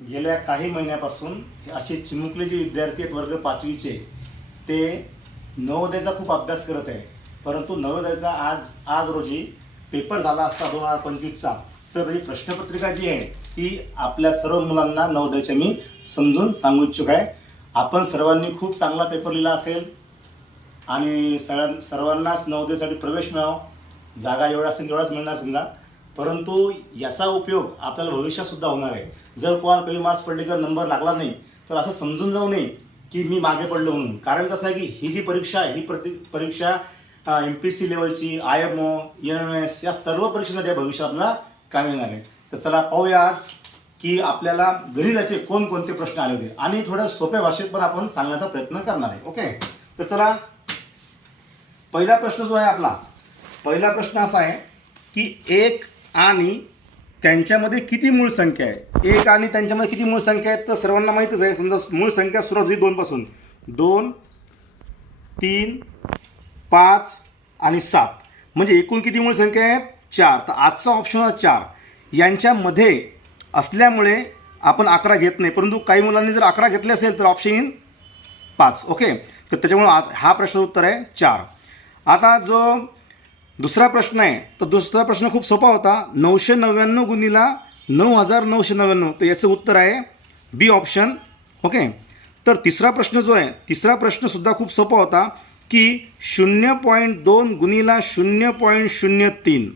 गेल्या काही महिन्यापासून असे चिमुकले जे विद्यार्थी आहेत वर्ग 5वीचे ते नवोदयचा खूप अभ्यास करत आहे, परंतु नवोदयचा आज रोजी पेपर झाला असता 2025चा, तर ही प्रश्नपत्रिका जी आहे ती आपल्या सर्व मुलांना नवोदयच्या मी समजून सांगू इच्छुक आहे. आपण सर्वांनी खूप चांगला पेपर लिहिला असेल आणि सर्वांनाच नवोदयसाठी प्रवेश मिळावा, जागा एवढा असेल तेवढाच मिळणार समजा, परंतु याचा उपयोग आपल्याला भविष्यातसुद्धा होणार आहे. जर कोणाला कमी मार्क्स पडले किंवा नंबर लागला नाही तर असं समजून जाऊ नये की मी मागे पडलो म्हणून. कारण कसं आहे की ही जी परीक्षा आहे ही परीक्षा MPSC लेवलची, IMO, NMS या सर्व परीक्षेसाठी भविष्यातला कामी येणार आहे. तर चला पाहूया आज की आपल्याला गणिताचे कोणकोणते प्रश्न आले होते आणि थोड्या सोप्या भाषेत पण आपण सांगण्याचा प्रयत्न करणार आहे. ओके, तर चला पहिला प्रश्न जो आहे आपला, पहिला प्रश्न असा आहे की एक आणि त्यांच्यामध्ये किती मूळ संख्या आहे. एक आणि त्यांच्यामध्ये किती मूळ संख्या आहेत तर सर्वांना माहीतच आहे. समजा मूळ संख्या सुरुवात होती 2 पासून, 2, 3, 5 आणि 7, म्हणजे एकूण किती मूळ संख्या आहेत 4. तर आजचा ऑप्शन आहे 4. यांच्यामध्ये असल्यामुळे आपण 11 घेत नाही, परंतु काही मुलांनी जर 11 घेतले असेल तर ऑप्शन येईल 5. ओके, तर त्याच्यामुळे हा प्रश्न उत्तर आहे 4. आता जो दुसरा प्रश्न आहे तर दुसरा प्रश्न खूप सोपा होता. 999 गुणिला 9999, तर याचं उत्तर आहे बी ऑप्शन. ओके, तर तिसरा प्रश्न जो आहे, तिसरा प्रश्नसुद्धा खूप सोपा होता की 0.2 गुणिला 0.03,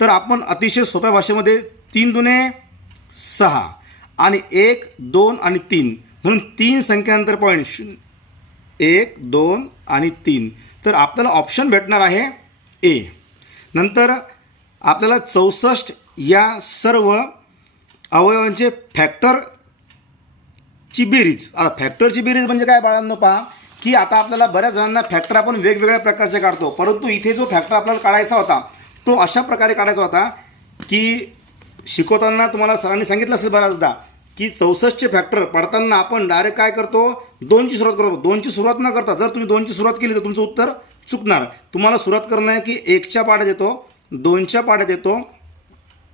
तर आपण अतिशय सोप्या भाषेमध्ये 3 दुने 6 आणि 1, 2 आणि 3 म्हणून 3 संख्यांतर पॉईंट 1, 2 आणि 3, तर आपल्याला ऑप्शन भेटणार आहे ए. नंतर आपल्याला 64 या सर्व अवयवांचे फॅक्टरची बेरीज. आता फॅक्टरची बेरीज म्हणजे काय बाळांनो, पहा की आता आपल्याला बऱ्याच जणांना फॅक्टर आपण वेगवेगळ्या प्रकारचे काढतो, परंतु इथे जो फॅक्टर आपल्याला काढायचा होता तो अशा प्रकारे काढायचा होता की शिकवताना तुम्हाला सरांनी सांगितलं असेल बऱ्याचदा की 64चे फॅक्टर पडताना आपण डायरेक्ट काय करतो, 2ची सुरुवात करतो. 2ची सुरुवात न करता जर तुम्ही 2ची सुरुवात केली तर तुमचं उत्तर चुकणार. तुम्हाला सुरुवात करणं आहे की 1च्या पाड्यात येतो, 2च्या पाड्यात येतो,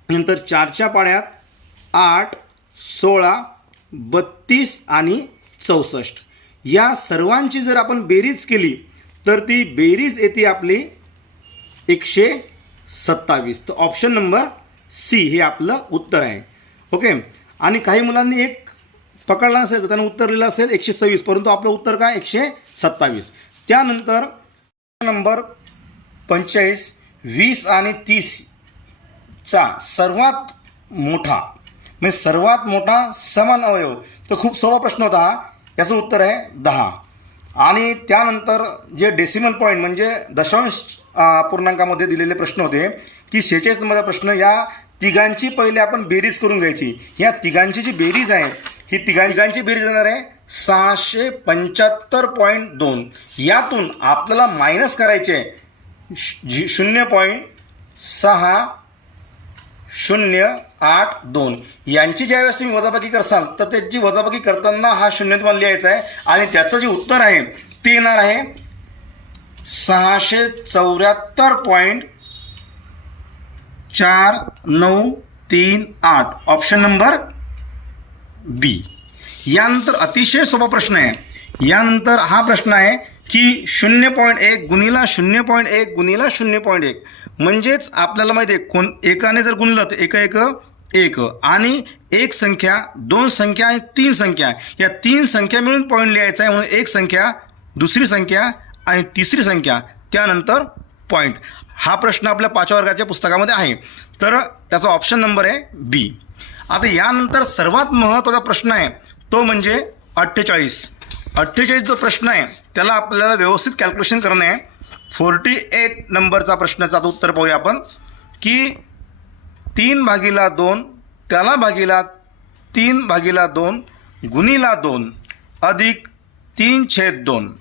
नंतर 4च्या पाड्यात 8, 16, 32 आणि 64, या सर्वांची जर आपण बेरीज केली तर ती बेरीज येते आपली 127. तर ऑप्शन नंबर सी हे आपलं उत्तर आहे. ओके, आणि काही मुलांनी एक पकडला असेल तर त्यानं उत्तर लिहिलं असेल 126, परंतु आपलं उत्तर काय 127. त्यानंतर नंबर 45, 20 आणि 30चा सर्वात मोठा म्हणजे सर्वात मोठा समान अवयव. तर खूप सोपा प्रश्न होता हा. याचं उत्तर आहे 10. आणि त्यानंतर जे डेसिमल पॉईंट म्हणजे दशांश पूर्णांकामध्ये दिलेले प्रश्न होते की 46 नंबरचा प्रश्न, या तिघांची पहिले आपण बेरीज करून घ्यायची. या तिघांची जी बेरीज आहे ही तिघांची बेरीज येणार आहे 675.2. यातून आपल्याला मायनस करायचे 0.6082. यांची ज्यावेळेस तुम्ही वजाबाकी करसाल तर त्याची वजाबाकी करताना हा 0 तुम्हाला लिहायचा आहे आणि त्याचं जे उत्तर आहे ते येणार आहे 674.4938. ऑप्शन नंबर बी. यानंतर अतिशय सोपा प्रश्न आहे. यानंतर हा प्रश्न आहे की 0.1 गुणिला 0.1 गुणिला 0.1, म्हणजेच आपल्याला माहिती आहे एकाने जर गुणलं तर 1 1 1 आणि एक संख्या, 2 संख्या आणि 3 संख्या, या 3 संख्या मिळून पॉईंट लिहायचा आहे. म्हणून एक संख्या, दुसरी संख्या आणि तिसरी संख्या, त्यानंतर पॉईंट. हा प्रश्न आपल्या 5व्या वर्गाच्या पुस्तकामध्ये आहे, तर त्याचा ऑप्शन नंबर आहे बी. आता यानंतर सर्वात महत्त्वाचा प्रश्न आहे तो म्हणजे 48. 48 जो प्रश्न आहे त्याला आपल्याला व्यवस्थित कॅल्क्युलेशन करणं आहे. 48 नंबरचा प्रश्नाचं आता उत्तर पाहूया आपण की 3/2 त्याला भागीला 3/2 गुणिला 2 अधिक 3/2.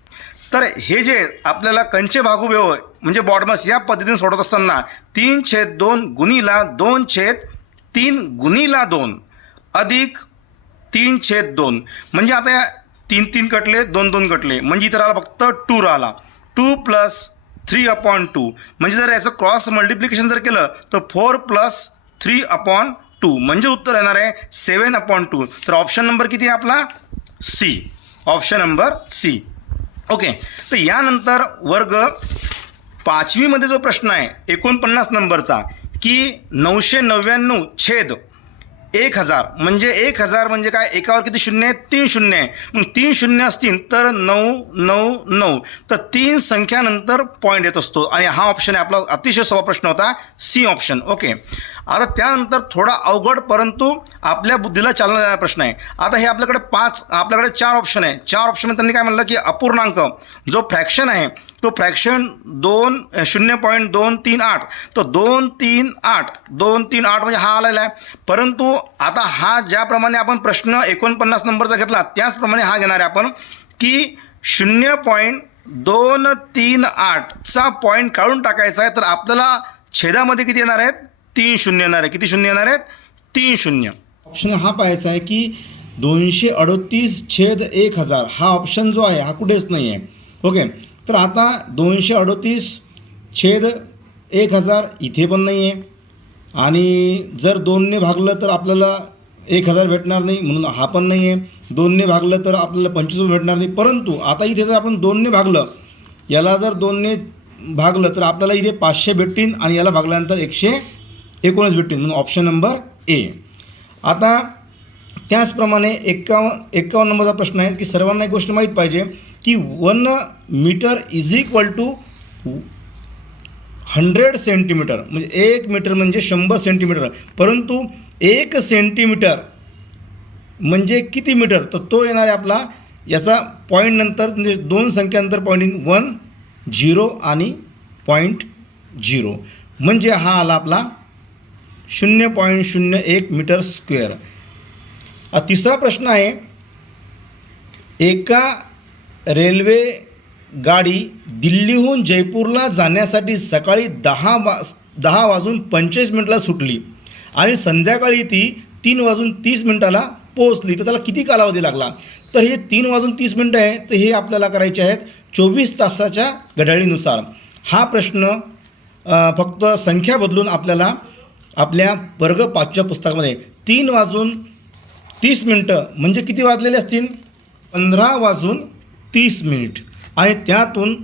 तर हे जे आपल्याला कंचे भागू व्यव म्हणजे बॉडमस या पद्धतीने सोडत असताना 3/2 गुणिला 2/3 गुणिला 2 अधिक 3/2, म्हणजे आता या 3 3 कटले, 2 2 कटले, म्हणजे इथं राहिला फक्त 2 राहिला. 2 + 3/2, म्हणजे जर याचं क्रॉस मल्टिप्लिकेशन जर केलं तर 4 + 3/2 2 म्हणजे उत्तर येणार आहे 7/2. तर ऑप्शन नंबर किती आहे आपला? C. Option number C. Okay. तर यानंतर वर्ग 5वी मध्ये जो प्रश्न आहे 49 नंबरचा की 999/1000 म्हणजे 1000 म्हणजे काय? एकावर किती शून्य आहे? 3 शून्य आहे. मग 3 शून्य असतील तर 999. तर 3 संख्यानंतर पॉईंट येत असतो आणि हा ऑप्शन आहे आपला. अतिशय सोपा प्रश्न होता, सी ऑप्शन. ओके. आता त्यानंतर थोडा अवघड परंतु आपल्या बुद्धीला चालना देणारा प्रश्न आहे. आता हे आपल्याकडे 4 ऑप्शन आहे. 4 ऑप्शन त्यांनी काय म्हणलं की अपूर्णांक जो फ्रॅक्शन आहे तो फ्रॅक्शन 0.238. तर 238 म्हणजे हा आलेला आहे. परंतु आता हा ज्याप्रमाणे आपण प्रश्न 49 नंबरचा घेतला त्याचप्रमाणे हा घेणार आहे आपण की 0.238चा पॉईंट काढून टाकायचा आहे. तर आपल्याला छेदामध्ये किती येणार आहेत? 3 शून्य येणार आहे. किती शून्य येणार आहेत? 3 शून्य. ऑप्शन हा पाहायचा आहे की 238/1000 हा ऑप्शन जो आहे हा कुठेच नाही आहे. ओके. तर आता 238/1000 इथे पण नाही आहे आणि जर 2ने भागलं तर आपल्याला 1000 भेटणार नाही म्हणून हा पण नाही आहे. 2ने भागलं तर आपल्याला 25 भेटणार नाही. परंतु आता इथे जर आपण 2ने भागलं, याला जर 2ने भागलं तर आपल्याला इथे 500 भेटतील आणि याला भागल्यानंतर 119 भेटतील म्हणून ऑप्शन नंबर ए. आता त्याचप्रमाणे 51 नंबरचा प्रश्न आहे की सर्वांना एक गोष्ट माहीत पाहिजे की 1 metre is equal to 100 centimetre म्हणजे 1 मीटर म्हणजे 100 सेंटीमीटर. परंतु 1 सेंटीमीटर म्हणजे किती मीटर? तर तो येणार आहे आपला याचा पॉईंट नंतर म्हणजे 2 संख्यानंतर पॉईंट 1 0 आणि 0.0 म्हणजे हा आला आपला 0.01 मीटर स्क्वेअर. तिसरा प्रश्न आहे एका रेल्वे गाडी दिल्लीहून जयपूरला जाण्यासाठी सकाळी 10:25 सुटली आणि संध्याकाळी ती 3:30 पोहोचली. तर त्याला किती कालावधी लागला? तर हे 3:30 आहे. तर हे आपल्याला करायचे आहेत 24 तासाच्या घड्याळीनुसार. हा प्रश्न फक्त संख्या बदलून आपल्याला आपल्या वर्ग 5च्या पुस्तकामध्ये 3:30 म्हणजे किती वाजलेले असतील? 15:30 आणि त्यातून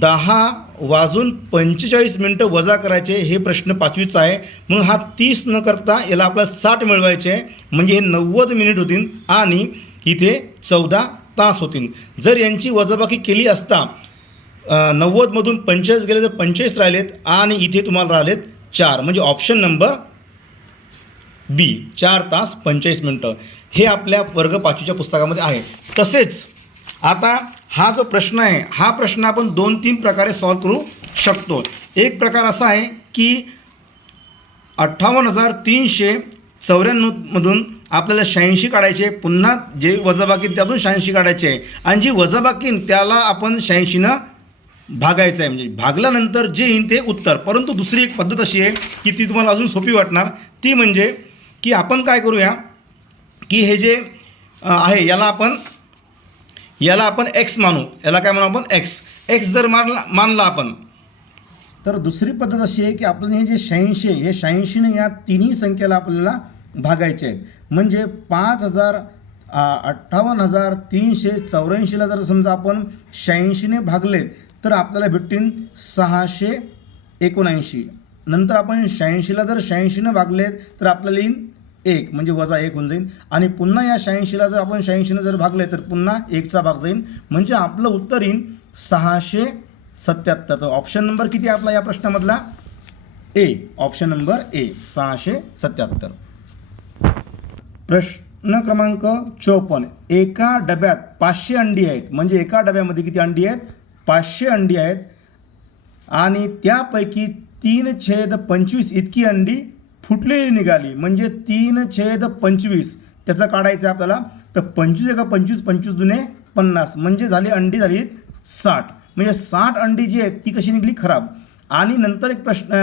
10:45 वजा करायचे. हे प्रश्न 5वीचा आहे म्हणून हा 30 न करता याला आपल्याला 60 मिळवायचे आहे म्हणजे हे 90 मिनिट होतील आणि इथे 14 तास होतील. जर यांची वजाबाकी केली असता 90मधून 45 गेले तर 45 राहिलेत आणि इथे तुम्हाला राहिलेत 4 म्हणजे ऑप्शन नंबर बी 4 तास 45 मिनटं हे आपल्या वर्ग 5च्या पुस्तकामध्ये आहे. तसेच आता हा जो प्रश्न आहे हा प्रश्न आपण 2-3 प्रकारे सॉल्व करू शकतो. एक प्रकार असा आहे की 58,394मधून आपल्याला 86 काढायचे. पुन्हा जे वजाबाकी त्यातून 86 काढायचे आहे आणि जी वजाबाकी त्याला आपण 86नं भागायचं आहे. म्हणजे भागल्यानंतर जे येईल ते उत्तर. परंतु दुसरी एक पद्धत अशी आहे की ती तुम्हाला अजून सोपी वाटणार. ती म्हणजे की आपण काय करूया की हे जे आहे याला आपण एक्स मानू. याला काय म्हणू आपण? एक्स जर मानला आपण तर दुसरी पद्धत अशी आहे की आपण हे जे 86 आहे हे 86ने या तिन्ही संख्येला आपल्याला भागायचे आहेत. म्हणजे 58,384ला जर समजा आपण 86ने भागले तर आपल्याला भेटतील 679. नंतर आपण 86ला जर 86ने भागले तर आपल्याला येईल 1 म्हणजे -1 होऊन जाईल आणि पुन्हा या 86ला जर आपण 86ने जर भागले तर पुन्हा 1चा भाग जाईल म्हणजे आपलं उत्तर येईल 677. तर ऑप्शन नंबर किती आहे आपला या प्रश्नामधला? ए. Option number A 677. प्रश्न क्रमांक 54. एका डब्यात 500 अंडी आहेत म्हणजे एका डब्यामध्ये किती अंडी आहेत? 500 अंडी आहेत आणि त्यापैकी 3/25 इतकी अंडी फुटलेली निघाली म्हणजे 3/25 त्याचा काढायचं आहे आपल्याला. तर 25 एका 25 25 दुने 50 म्हणजे अंडी झाली 60 म्हणजे 60 अंडी जी आहेत ती कशी निघाली? खराब. आणि नंतर एक प्रश्न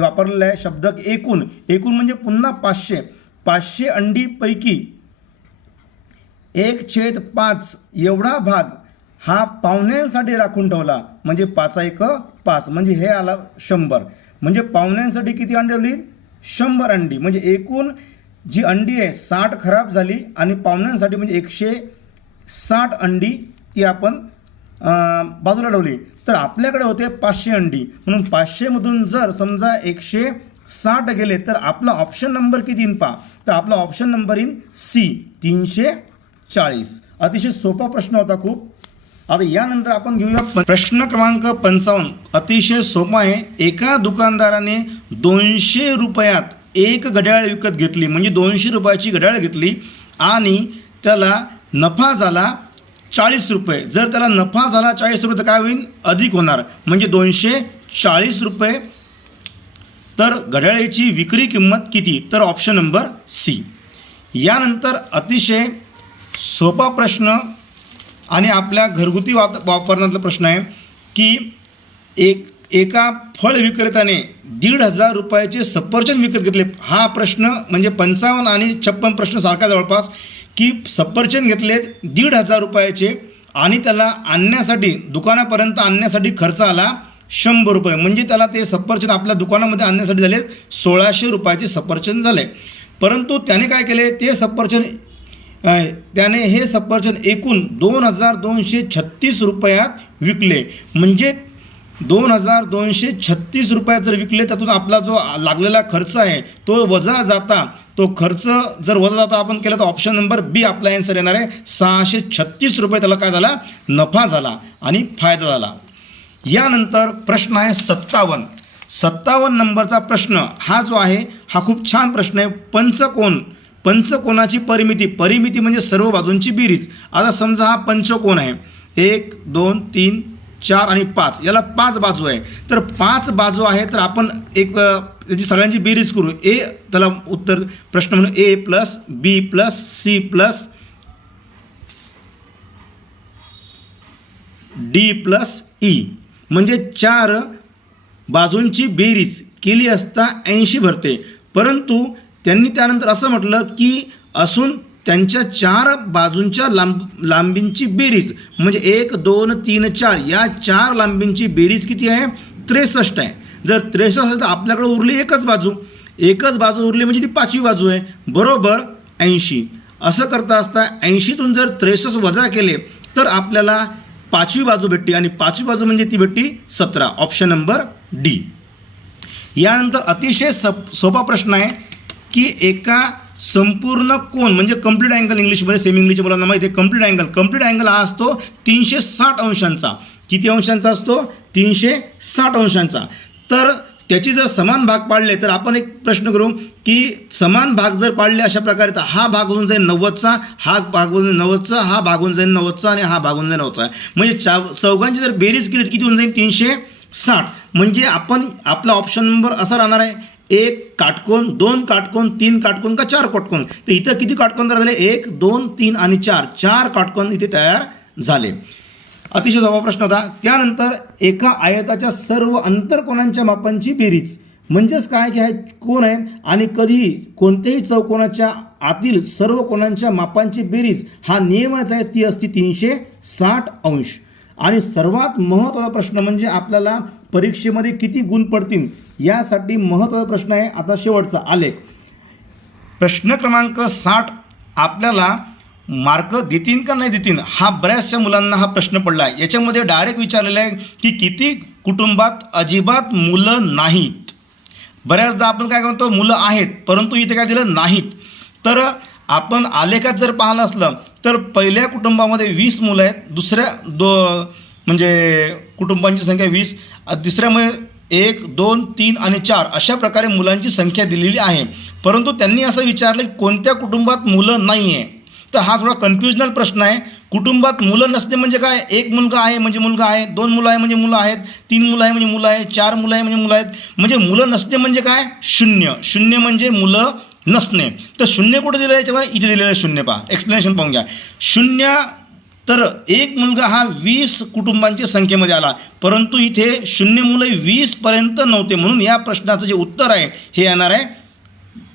वापरलेला आहे शब्द एकूण म्हणजे पुन्हा 500 अंडीपैकी 1/5 एवढा भाग हा पाहुण्यांसाठी राखून ठेवला म्हणजे 5×1=5 म्हणजे हे आला 100. म्हणजे पाहुण्यांसाठी किती अंडी ठेवली? 100 अंडी. म्हणजे एकूण जी अंडी आहे 60 खराब झाली आणि पाहुण्यांसाठी म्हणजे 160 अंडी ती आपण बाजूला ठेवली, तर आपल्याकडे होते 500 अंडी. म्हणून 500मधून जर समजा 160 गेले तर आपला ऑप्शन नंबर किती येईन पहा, तर आपला ऑप्शन नंबर येईन सी 340. अतिशय सोपा प्रश्न होता खूप. आता यानंतर आपण घेऊया प्रश्न क्रमांक 55. अतिशय सोपा आहे. एका दुकानदाराने 200 रुपयात एक घड्याळ विकत घेतली, म्हणजे 200 रुपयाची घड्याळ घेतली आणि त्याला नफा झाला 40 रुपये. जर त्याला नफा झाला 40 रुपये तर काय होईल, अधिक होणार, म्हणजे 240 रुपये. तर घड्याळीची विक्री किंमत किती, तर ऑप्शन नंबर सी. यानंतर अतिशय सोपा प्रश्न आणि आपल्या घरगुती वापरण्यातला प्रश्न आहे की एका फळ विक्रेत्याने 1,500 रुपयाचे सफरचंद विकत घेतले. हा प्रश्न म्हणजे 55 आणि 56 प्रश्न सारखा जवळपास, की सफरचंद घेतलेत 1,500 रुपयाचे आणि त्याला आणण्यासाठी दुकानापर्यंत आणण्यासाठी खर्च आला 100 रुपये, म्हणजे त्याला ते सफरचंद आपल्या दुकानामध्ये आणण्यासाठी झाले 1,600 रुपयाचे सफरचंद झाले. परंतु त्याने काय केले, त्याने हे सफरचंद एकूण 2,236 रुपयात विकले. म्हणजे 2,236 रुपयात जर विकले, त्यातून आपला जो लागलेला खर्च आहे तो वजा जाता, तो खर्च जर वजा जाता आपण केला तर ऑप्शन नंबर बी आपला आन्सर येणार आहे. 636 रुपये त्याला काय झाला, नफा झाला आणि फायदा झाला. यानंतर प्रश्न आहे 57 नंबरचा प्रश्न. हा जो आहे हा खूप छान प्रश्न आहे. पंचकोनाची परिमिती म्हणजे सर्व बाजूंची बेरीज. आता समजा हा पंचकोन आहे, 1 2 3 4 आणि 5, याला 5 बाजू आहे. तर 5 बाजू आहे, तर आपण त्याची सगळ्यांची बेरीज करू. त्याला उत्तर प्रश्न म्हणून A plus B plus C plus D plus E, म्हणजे 4 बाजूंची बेरीज केली असता 80 भरते. परंतु त्यांनी त्यानंतर असं म्हटलं की असून त्यांच्या 4 बाजूंच्या लांबींची बेरीज म्हणजे 1 2 3 4 या 4 लांबींची बेरीज किती आहे, 63 आहे. जर 63 असेल तर आपल्याकडे उरली एकच बाजू उरली, म्हणजे ती 5वी बाजू आहे, बरोबर 80. असं करता असता 80तून जर 63 वजा केले तर आपल्याला 5वी बाजू भेटते आणि 5वी बाजू म्हणजे ती भेटती 17, ऑप्शन नंबर डी. यानंतर अतिशय सोपा प्रश्न आहे की एका संपूर्ण कोन म्हणजे कंप्लीट अँगल, इंग्लिशमध्ये सेमी इंग्लिशच्या मुलांना माहिती आहे कंप्लीट अँगल हा असतो 360 अंशांचा. किती अंशांचा असतो, 360 अंशांचा. तर त्याची जर समान भाग पाडले तर आपण एक प्रश्न करू की समान भाग जर पाडले अशा प्रकारे, तर हा भाग होऊन जाईल 90चा, हा भाग होऊन 90चा, हा भाग होऊन जाईल 90चा आणि हा भाग होऊन जाईल 90चा. म्हणजे चौघांची जर बेरीज केली तर किती होऊन जाईल, 360. म्हणजे आपण आपला ऑप्शन नंबर असा राहणार आहे, 1 काटकोन, 2 काटकोन, 3 काटकोन का 4 काटकोन. तर इथं किती काटकोन तयार झाले, 1 2 3 आणि 4 काटकोन इथे तयार झाले. अतिशय सोपा प्रश्न होता. त्यानंतर एका आयताच्या सर्व अंतरकोनांच्या मापांची बेरीज, म्हणजेच काय की हा कोण आहे आणि कधी कोणत्याही चौकोनाच्या आतील सर्व कोणांच्या मापांची बेरीज हा नियमच आहे, ती असती 360 अंश. आणि सर्वात महत्त्वाचा प्रश्न म्हणजे आपल्याला परीक्षेमध्ये किती गुण पडतील यासाठी महत्त्वाचा प्रश्न आहे. आता शेवटचा आलेख. प्रश्न क्रमांक 60 आपल्याला मार्क देतील का नाही देतील, हा बऱ्याचशा मुलांना हा प्रश्न पडला आहे. याच्यामध्ये डायरेक्ट विचारलेलं आहे की किती कुटुंबात अजिबात मुलं नाहीत. बऱ्याचदा आपण काय म्हणतो मुलं आहेत, परंतु इथे काय दिलं नाहीत. तर आपण आलेखात जर पाहिलं असलं तर पहिल्या कुटुंबामध्ये 20 मुलं आहेत, दुसऱ्या म्हणजे कुटुंबांची संख्या 20, तिसऱ्यामध्ये 1 2 3 आणि 4 अशा प्रकारे मुलांची संख्या दिलेली आहे. परंतु त्यांनी असं विचारलं की कोणत्या कुटुंबात मुलं नाही आहे. तर हा थोडा कन्फ्युजनल प्रश्न आहे. कुटुंबात मुलं नसते म्हणजे काय, 1 मुलगा आहे म्हणजे मुलगा आहे, 2 मुलं आहे म्हणजे मुलं आहेत, 3 मुलं आहे म्हणजे मुलं आहे, 4 मुलं आहे म्हणजे मुलं आहेत. म्हणजे मुलं नसते म्हणजे काय, शून्य म्हणजे मुलं नसणे. तर शून्य कुठे दिलं याच्यामध्ये, इथे दिलेलं आहे शून्य. पहा एक्सप्लेनेशन पाहून घ्या. शून्य तर 1 मुलगा हा 20 कुटुंबांच्या संख्येमध्ये आला, परंतु इथे 0 मुलं 20 पर्यंत नव्हते. म्हणून या प्रश्नाचं जे उत्तर आहे हे येणार आहे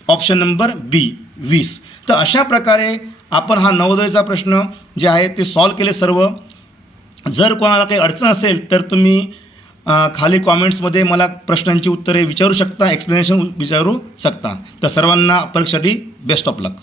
ऑप्शन नंबर बी 20. तर अशा प्रकारे आपण हा नवोदयचा प्रश्न जे आहे ते सॉल्व केले सर्व. जर कोणाला काही अडचण असेल तर तुम्ही खाली कॉमेंट्समध्ये मला प्रश्नांची उत्तरे विचारू शकता, एक्सप्लेनेशन विचारू शकता. तर सर्वांना परीक्षेसाठी बेस्ट ऑफ लक.